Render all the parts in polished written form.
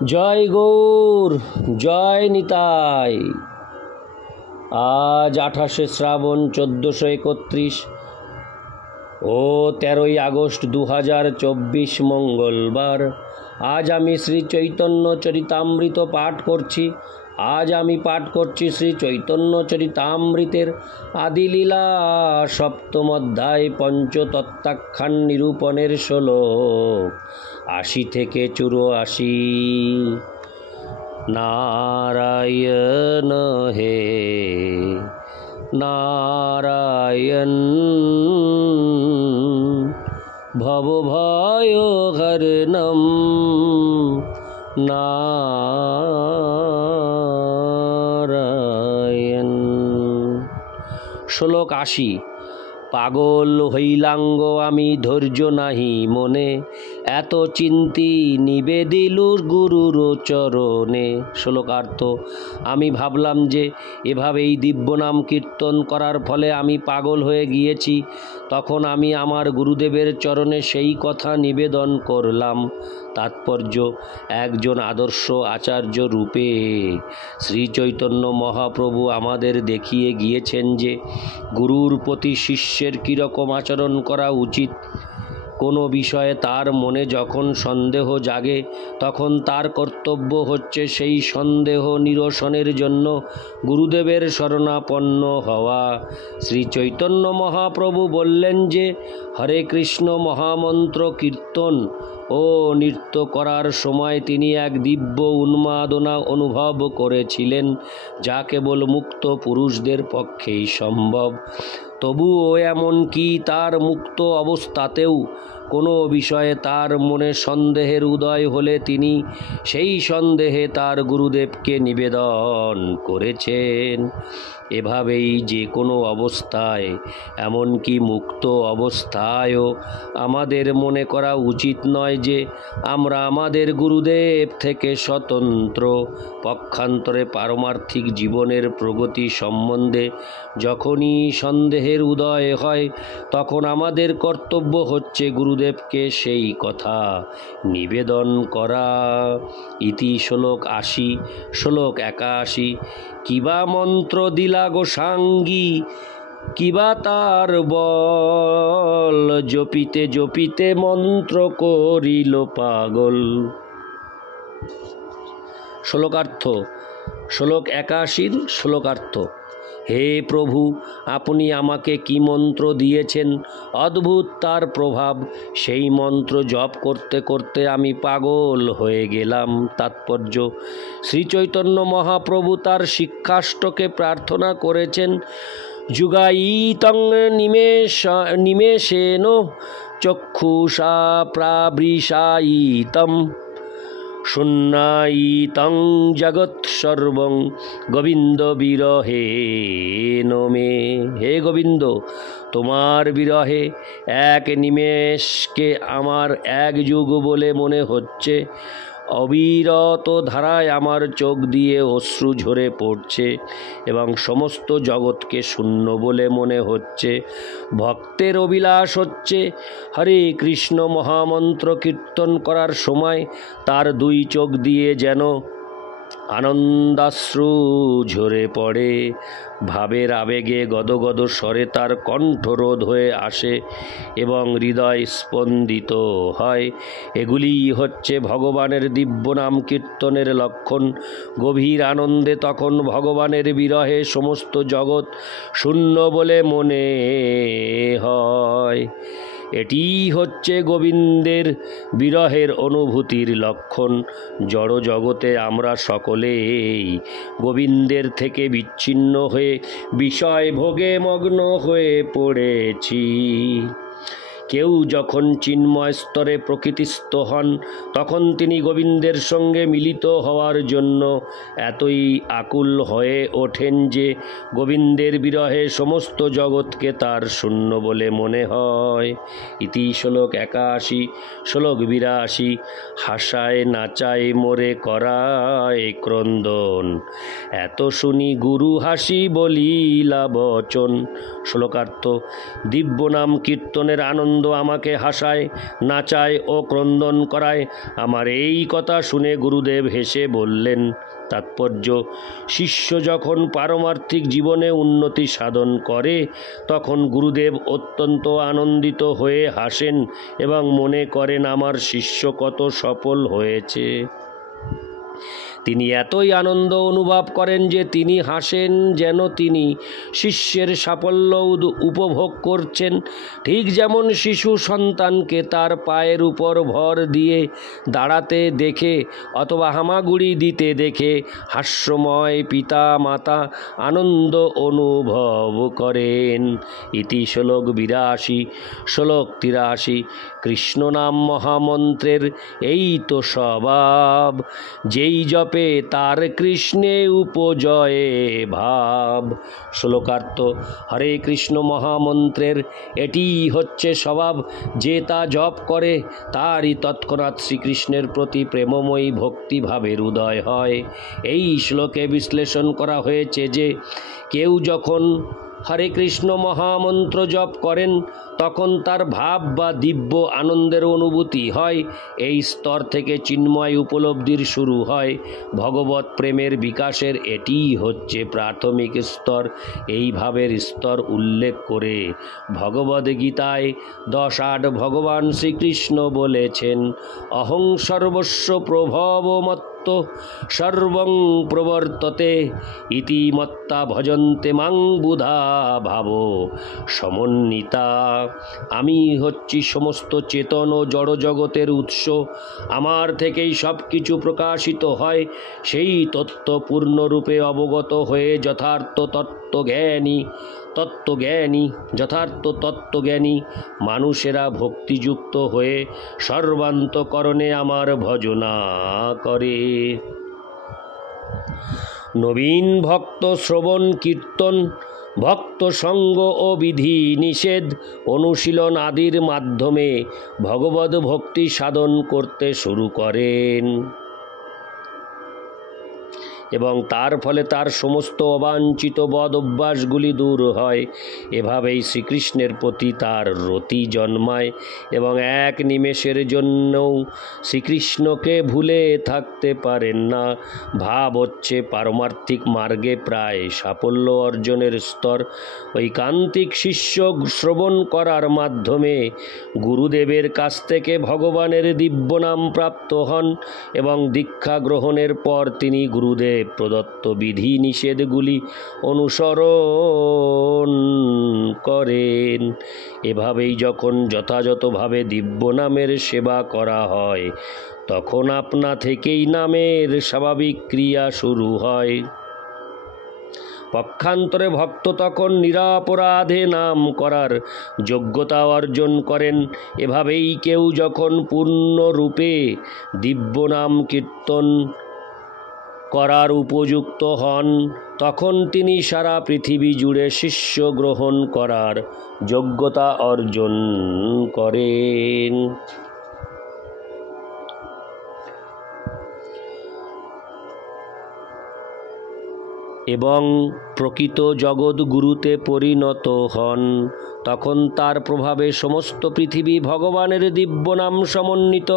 জয় গৌর, জয় নিতাই। আজ 28শে শ্রাবণ 1431 ও 13ই আগস্ট 2024 মঙ্গলবার। আজ আমি শ্রী চৈতন্য চরিতামৃত পাঠ করছি। আজ আমি পাঠ করছি শ্রী চৈতন্য চরিতামৃতের আদিলীলা সপ্তম অধ্যায় পঞ্চতত্ত্বাখ্যান নিরূপণের শ্লোক 80 থেকে 84। নারায়ণ হে নারায়ণ, ভবভয়হরণম নারায়ণ। শ্লোক 80। পাগল হইলাঙ্গ আমি, ধৈর্য নাহি মনে, এত চিন্তি নিবেদিলুর গুরুর চরণে। শ্লোকার্থ: আমি ভাবলাম যে এভাবেই দিব্য নাম কীর্তন করার ফলে আমি পাগল হয়ে গিয়েছি। তখন আমি আমার গুরুদেবের চরণে সেই কথা নিবেদন করলাম। তাৎপর্য: একজন আদর্শ আচার্য রূপে শ্রী চৈতন্য মহাপ্রভু আমাদের দেখিয়ে গিয়েছেন যে গুরুর প্রতি শিষ্যের কীরকম আচরণ করা উচিত। কোনো বিষয়ে তার মনে যখন সন্দেহ জাগে, তখন তার কর্তব্য হচ্ছে সেই সন্দেহ নিরসনের জন্য গুরুদেবের শরণাপন্ন হওয়া। শ্রী চৈতন্য মহাপ্রভু বললেন যে হরে কৃষ্ণ মহামন্ত্র কীর্তন ও নৃত্য করার সময় তিনি এক দিব্য উন্মাদনা অনুভব করেছিলেন, যা কেবল মুক্ত পুরুষদের পক্ষেই সম্ভব। তবুও এমনকি তার মুক্ত অবস্থাতেও কোনো বিষয়ে তার মনে সন্দেহের উদয় হলে তিনি সেই সন্দেহে তার গুরুদেবকে নিবেদন করেছেন। এভাবেই যে কোনো অবস্থায়, এমনকি মুক্ত অবস্থায়ও আমাদের মনে করা উচিত নয় যে আমরা আমাদের গুরুদেব থেকে স্বতন্ত্র। পক্ষান্তরে পারমার্থিক জীবনের প্রগতি সম্বন্ধে যখনই সন্দেহের উদয় হয়, তখন আমাদের কর্তব্য হচ্ছে গুরুদেবকে সেই কথা নিবেদন করা। ইতি শ্লোক 80। শ্লোক 81। কিবা মন্ত্র দিলা গোসাঙ্গী, কিবা তার বল, জপিতে জপিতে মন্ত্র করিল পাগল। শ্লোকার্থ: শ্লোক 81 শ্লোকার্থ: হে প্রভু, আপনি আমাকে কি মন্ত্র দিয়েছেন, অদ্ভুত তার প্রভাব। সেই মন্ত্র জপ করতে করতে আমি পাগল হয়ে গেলাম। তাৎপর্য: শ্রীচৈতন্য মহাপ্রভু তার শিক্ষাষ্টকে প্রার্থনা করেছেন যুগায়িতং নিমেষেন চক্ষুষা প্রাবৃষায়িতম শূন্যায়িতং জগৎ সর্বং গোবিন্দ বিরহেন মে। হে গোবিন্দ, তোমার বিরহে এক নিমেষকে আমার এক যুগ বলে মনে হচ্ছে। অবিরত ধারায় আমার চোখ দিয়ে অশ্রু ঝরে পড়ছে এবং সমস্ত জগৎকে শূন্য বলে মনে হচ্ছে। ভক্তের অভিলাষ হচ্ছে হরে কৃষ্ণ মহামন্ত্র কীর্তন করার সময় তার দুই চোখ দিয়ে যেন আনন্দাশ্রু ঝরে পড়ে। ভাবের আবেগে গদগদ স্বরে তার কণ্ঠরোধ হয়ে আসে এবং হৃদয় স্পন্দিত হয়। এগুলিই হচ্ছে ভগবানের দিব্য নাম কীর্তনের লক্ষণ। গভীর আনন্দে তখন ভগবানের বিরহে সমস্ত জগৎ শূন্য বলে মনে হয়। এটিই হচ্ছে গোবিন্দের বিরহের অনুভূতির লক্ষণ। জড় জগতে আমরা সকলেই গোবিন্দের থেকে বিচ্ছিন্ন হয়ে বিষয় ভোগে মগ্ন হয়ে পড়েছি। কেউ যখন চিন্ময় স্তরে প্রকৃতিস্থ হন, তখন তিনি গোবিন্দের সঙ্গে মিলিত হওয়ার জন্য এতই আকুল হয়ে ওঠেন যে গোবিন্দের বিরহে সমস্ত জগৎকে তার শূন্য বলে মনে হয়। ইতি শ্লোক 81। শ্লোক 82। হাসায় নাচায় মোরে করায় ক্রন্দন, এত শুনি গুরু হাসি বলিলা বচন। শ্লোকার্থ: দিব্য নাম কীর্তনের আনন্দ আনন্দ আমাকে হাসায়, নাচায় ও ক্রন্দন করায়। আমার এই কথা শুনে গুরুদেব হেসে বললেন, তাৎপর্য, শিষ্য যখন পারমার্থিক জীবনে উন্নতি সাধন করে তখন গুরুদেব অত্যন্ত আনন্দিত হয়ে হাসেন এবং মনে করেন আমার শিষ্য কত সফল হয়েছে। তিনি এতই আনন্দ অনুভব করেন যে তিনি হাসেন যেন তিনি শিষ্যের সাফল্য উপভোগ করছেন। ঠিক যেমন শিশু সন্তানকে তার পায়ের উপর ভর দিয়ে দাঁড়াতে দেখে অথবা হামাগুড়ি দিতে দেখে হাস্যময় পিতা মাতা আনন্দ অনুভব করেন। ইতি শ্লোক 82। শ্লোক 83। কৃষ্ণ নাম মহামন্ত্রের এই তো স্বভাব, যেই জপে তার কৃষ্ণে উপজয়ে ভাব। শ্লোকার্থ: হরে কৃষ্ণ মহামন্ত্রের এটিই হচ্ছে স্বভাব, যে তা জপ করে তারই তৎক্ষণাৎ শ্রীকৃষ্ণের প্রতি প্রেমময়ী ভক্তিভাবের উদয় হয়। এই শ্লোকে বিশ্লেষণ করা হয়েছে যে কেউ যখন হরে কৃষ্ণ মহামন্ত্র জপ করেন তখন তার ভাব বা দিব্য আনন্দের অনুভূতি হয়। এই স্তর থেকে চিন্ময় উপলব্ধির শুরু হয়। ভগবত প্রেমের বিকাশের এটিই হচ্ছে প্রাথমিক স্তর। এই ভাবের স্তর উল্লেখ করে ভগবদ্গীতায় 10:8 ভগবান শ্রীকৃষ্ণ বলেছেন, অহং সর্বস্ব প্রভবমত্ত সর্বং প্রবর্ততে ইতি মত্তা ভজন্তে মাং বুধা ভাব সমন্বিতা। আমি হচ্ছি সমস্ত চেতন ও জড় জগতের উৎস, আমার থেকেই সব কিছু প্রকাশিত হয়। সেই তত্ত্ব পূর্ণরূপে অবগত হয়ে যথার্থ তত্ত্বজ্ঞানী মানুষেরা ভক্তিযুক্ত হয়ে সর্বান্তকরণে আমার ভজনা করে। নবীন ভক্ত শ্রবণ কীর্তন, ভক্ত সঙ্গ ও বিধি নিষেধ অনুশীলন আদির মাধ্যমে ভগবদ ভক্তি সাধন করতে শুরু করেন এবং তার ফলে তার সমস্ত অবাঞ্ছিত বদ অভ্যাসগুলি দূর হয়। এভাবেই শ্রীকৃষ্ণের প্রতি তার রতি জন্মায় এবং এক নিমেষের জন্যও শ্রীকৃষ্ণকে ভুলে থাকতে পারেন না। ভাব হচ্ছে পারমার্থিক মার্গে প্রায় সাফল্য অর্জনের স্তর। ঐকান্তিক শিষ্য শ্রবণ করার মাধ্যমে গুরুদেবের কাছ থেকে ভগবানের দিব্য নাম প্রাপ্ত হন এবং দীক্ষা গ্রহণের পর তিনি গুরুদেব প্রদত্ত বিধি নিষেধগুলি অনুসরণ করেন। এভাবেই যখন যথাযথভাবে দিব্য নামের সেবা করা হয় তখন আপনা থেকেই নামের স্বাভাবিক ক্রিয়া শুরু হয়। পক্ষান্তরে ভক্ত তখন নিরাপরাধে নাম করার যোগ্যতা অর্জন করেন। এভাবেই কেউ যখন পূর্ণরূপে দিব্য নাম কীর্তন করার উপযুক্ত হন তখন তিনি সারা পৃথিবী জুড়ে শিষ্য গ্রহণ করার যোগ্যতা অর্জন করেন। এবং প্রকৃত জগৎগুরুতে পরিণত হন। তখন তার প্রভাবে সমস্ত পৃথিবী ভগবানের দিব্য নাম সমন্বিত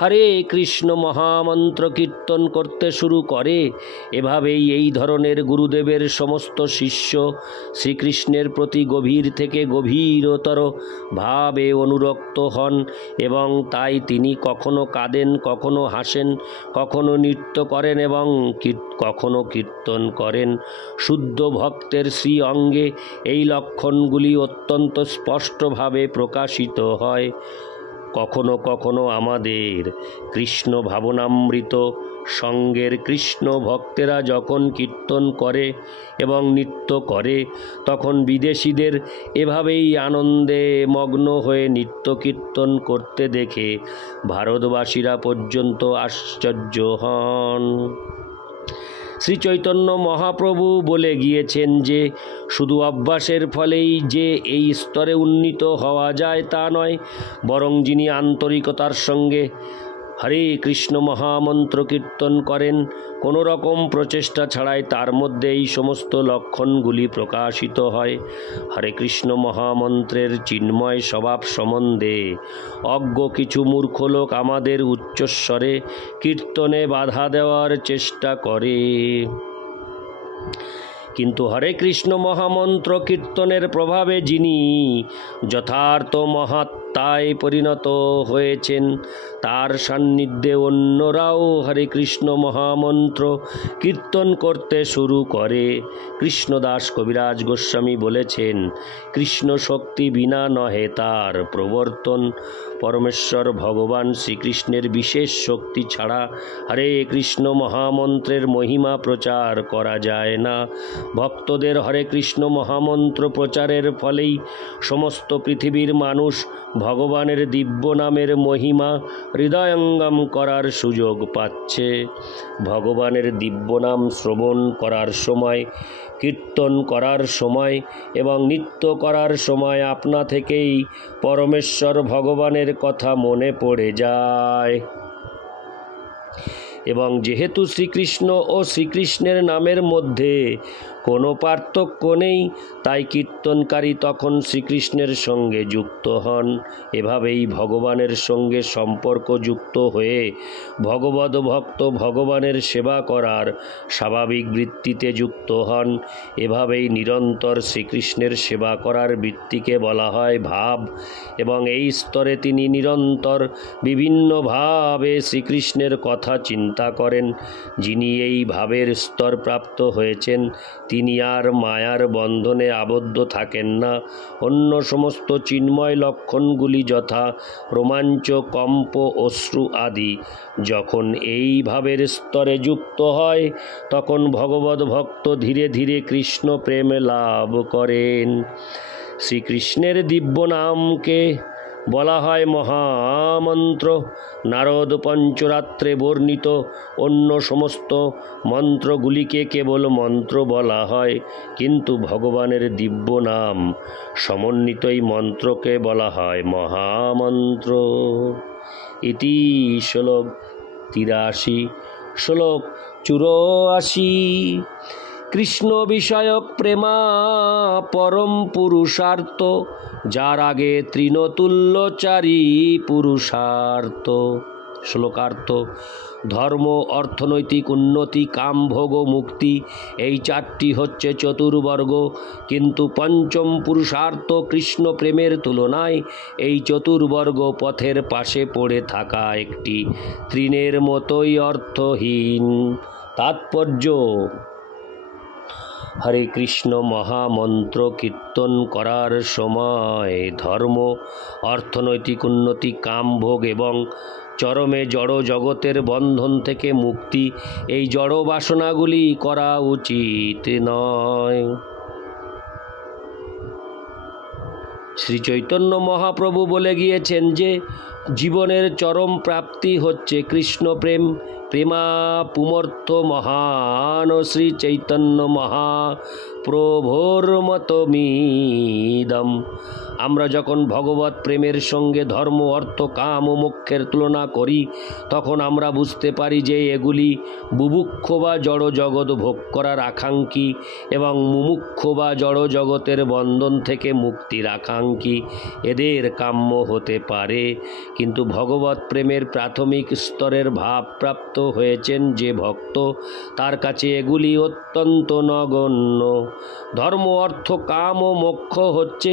হরে কৃষ্ণ মহামন্ত্র কীর্তন করতে শুরু করে। এভাবেই এই ধরনের গুরুদেবের সমস্ত শিষ্য শ্রীকৃষ্ণের প্রতি গভীর থেকে গভীরতর ভাবে অনুরক্ত হন এবং তাই তিনি কখনো কাঁদেন, কখনো হাসেন, কখনো নৃত্য করেন এবং কখনো কীর্তন করেন। শুদ্ধ ভক্তের শ্রী অঙ্গে এই লক্ষণগুলি অত্যন্ত স্পষ্টভাবে প্রকাশিত হয়। কখনো কখনো আমাদের কৃষ্ণ ভাবনামৃত সঙ্গের কৃষ্ণ ভক্তেরা যখন কীর্তন করে এবং নৃত্য করে তখন বিদেশিদের এভাবেই আনন্দে মগ্ন হয়ে নৃত্য কীর্তন করতে দেখে ভারতবাসীরা পর্যন্ত আশ্চর্য হন। শ্রী চৈতন্য মহাপ্রভু বলে গিয়েছেন যে শুধু অভ্যাসের ফলেই যে এই স্তরে উন্নীত হওয়া যায় তা নয়, বরং যিনি আন্তরিকতার সঙ্গে হরে কৃষ্ণ মহামন্ত্র কীর্তন করেন কোনো রকম প্রচেষ্টা ছাড়াই, তার মধ্যে এই সমস্ত লক্ষণগুলি প্রকাশিত হয়। হরে কৃষ্ণ মহামন্ত্রের চিন্ময় স্বভাব সম্বন্ধে অজ্ঞ কিছু মূর্খ লোক আমাদের উচ্চস্বরে কীর্তনে বাধা দেওয়ার চেষ্টা করে। কিন্তু হরে কৃষ্ণ মহামন্ত্র কীর্তনের প্রভাবে যিনি যথার্থ মহাত্মায় পরিণত হয়েছেন, তার সান্নিধ্যে অন্যরাও হরে কৃষ্ণ মহামন্ত্র কীর্তন করতে শুরু করে। কৃষ্ণদাস কবিরাজ গোস্বামী বলেছেন, কৃষ্ণ শক্তি বিনা নহে তার প্রবর্তন। পরমেশ্বর ভগবান শ্রীকৃষ্ণের বিশেষ শক্তি ছাড়া হরে কৃষ্ণ মহামন্ত্রের মহিমা প্রচার করা যায় না। ভক্তদের হরে কৃষ্ণ মহামন্ত্র প্রচারের ফলেই সমস্ত পৃথিবীর মানুষ ভগবানের দিব্য নামের মহিমা হৃদয়ঙ্গম করার সুযোগ পাচ্ছে। ভগবানের দিব্য নাম শ্রবণ করার সময়, কীর্তন করার সময় এবং নৃত্য করার সময় আপনা থেকেই পরমেশ্বর ভগবানের কথা মনে পড়ে যায়। এবং যেহেতু শ্রীকৃষ্ণ ও শ্রীকৃষ্ণের নামের মধ্যে কোনো পার্থক্য নেই, তাই কীর্তনকারী তখন শ্রীকৃষ্ণের সঙ্গে যুক্ত হন। এভাবেই ভগবানের সঙ্গে সম্পর্কযুক্ত হয়ে ভগবদ ভক্ত ভগবানের সেবা করার স্বাভাবিক বৃত্তিতে যুক্ত হন। এভাবেই নিরন্তর শ্রীকৃষ্ণের সেবা করার বৃত্তিকে বলা হয় ভাব, এবং এই স্তরে তিনি নিরন্তর বিভিন্নভাবে শ্রীকৃষ্ণের কথা চিন্তা করেন। যিনি এই ভাবের স্তর প্রাপ্ত হয়েছেন, তিনি আর মায়ার বন্ধনে আবদ্ধ থাকেন না। অন্য সমস্ত চিন্ময় লক্ষণগুলি যথা রোমাঞ্চ, কম্প, অশ্রু আদি যখন এই ভাবের স্তরে যুক্ত হয়, তখন ভগবদ ভক্ত ধীরে ধীরে কৃষ্ণ প্রেম লাভ করেন। শ্রীকৃষ্ণের দিব্য নামকে বলা হয় মহামন্ত্র। নারদ পঞ্চরাত্রে বর্ণিত অন্য সমস্ত মন্ত্রগুলিকে কেবল মন্ত্র বলা হয়, কিন্তু ভগবানের দিব্য নাম সমন্বিত এই মন্ত্রকে বলা হয় মহামন্ত্র। ইতি শ্লোক 83। শ্লোক 84। কৃষ্ণ বিষয়ক প্রেমা পরম পুরুষার্থ, যার আগে তৃণতুল্য চারি পুরুষার্থ। শ্লোকার্থ: ধর্ম, অর্থনৈতিক উন্নতি, কাম, ভোগ ও মুক্তি, এই চারটি হচ্ছে চতুর্বর্গ, কিন্তু পঞ্চম পুরুষার্থ কৃষ্ণ প্রেমের তুলনায় এই চতুর্বর্গ পথের পাশে পড়ে থাকা একটি তৃণের মতোই অর্থহীন। তাৎপর্য: হরে কৃষ্ণ মহামন্ত্র কীর্তন করার সময় ধর্ম, অর্থনৈতিক উন্নতি, কাম, ভোগ এবং চরমে জড় জগতের বন্ধন থেকে মুক্তি, এই জড় বাসনাগুলি করা উচিত নয়। শ্রী চৈতন্য মহাপ্রভু বলে গিয়েছেন যে জীবনের চরম প্রাপ্তি হচ্ছে কৃষ্ণ প্রেম। প্রেমা পুমর্থ মহান শ্রী চৈতন্য মহাপ্রভোর মতমিদম। আমরা যখন ভগবত প্রেমের সঙ্গে ধর্ম, অর্থ, কাম ও মোক্ষের তুলনা করি, তখন আমরা বুঝতে পারি যে এগুলি বুভুক্ষ বা জড় জগৎ ভোগ করার আকাঙ্ক্ষী এবং মুমুক্ষ বা জড় জগতের বন্ধন থেকে মুক্তির আকাঙ্ক্ষী। এদের কাম্য হতে পারে, কিন্তু ভগবত প্রেমের প্রাথমিক স্তরের ভাব প্রাপ্ত হয়েছেন যে ভক্ত, তার কাছে এগুলি অত্যন্ত নগণ্য। ধর্ম, অর্থ, কাম ও মোক্ষ হচ্ছে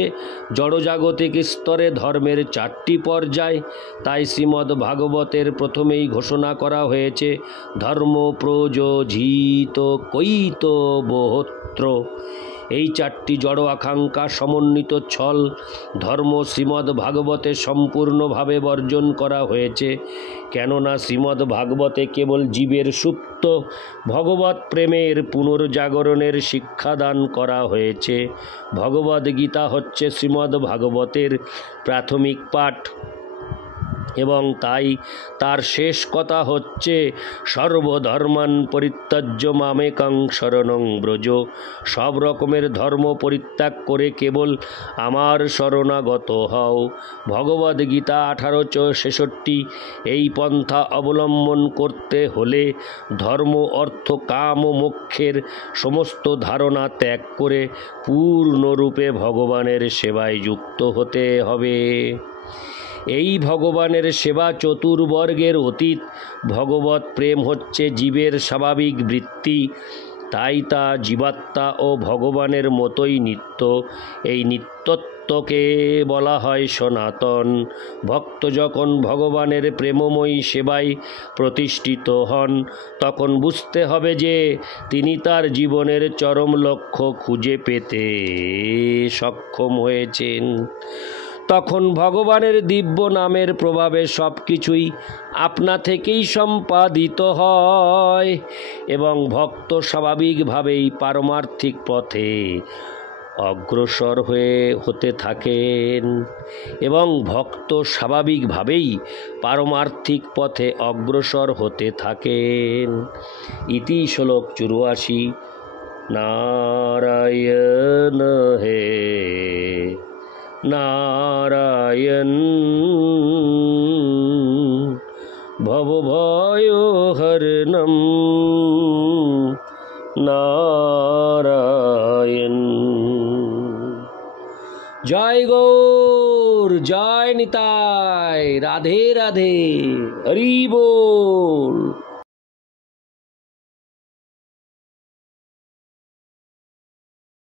জড়জাগতিক স্তরে ধর্মের চারটি পর্যায়। তাই শ্রীমদ্ ভাগবতের প্রথমেই ঘোষণা করা হয়েছে ধর্ম প্রযোজিত কৈত বহত্র। এই চারটি জড় আকাঙ্ক্ষা সমন্বিত ছল ধর্ম শ্রীমদ্ ভাগবতে সম্পূর্ণভাবে বর্জন করা হয়েছে, কেননা শ্রীমদ্ ভাগবতে কেবল জীবের সুপ্ত ভগবত প্রেমের পুনর্জাগরণের শিক্ষাদান করা হয়েছে। ভগবদ্গীতা হচ্ছে শ্রীমদ্ ভাগবতের প্রাথমিক পাঠ। এবং তাই তার শেষ কথা হচ্ছে সর্বধর্মান পরিত্যাজ্য মামেকং শরণং ব্রজ। সব রকমের ধর্ম পরিত্যাগ করে কেবল আমার শরণাগত হও। ভগবদ্গীতা 18:66। এই পন্থা অবলম্বন করতে হলে ধর্ম, অর্থ, কাম ও মোক্ষের সমস্ত ধারণা ত্যাগ করে পূর্ণরূপে ভগবানের সেবায় যুক্ত হতে হবে। এই ভগবানের সেবা চতুর্বর্গের অতীত। ভগবৎ প্রেম হচ্ছে জীবের স্বাভাবিক বৃত্তি, তাই তা জীবাত্মা ও ভগবানের মতোই নিত্য। এই নিত্যত্বকে বলা হয় সনাতন। ভক্ত যখন ভগবানের প্রেমময়ী সেবায় প্রতিষ্ঠিত হন, তখন বুঝতে হবে যে তিনি তার জীবনের চরম লক্ষ্য খুঁজে পেতে সক্ষম হয়েছেন। তখন ভগবানের দিব্য নামের প্রভাবে সব কিছুই আপনা থেকেই সম্পাদিত হয় এবং ভক্ত স্বাভাবিকভাবেই পারমার্থিক পথে অগ্রসর হতে থাকেন এবং ভক্ত স্বাভাবিকভাবেই পারমার্থিক পথে অগ্রসর হতে থাকেন। ইতি শ্লোক 84। নারায়ণ হে নারায়ণ ভবভয়হরণম নারায়ণ। জয় গৌর, জয় নিতাই, রাধে রাধে, হরি বল।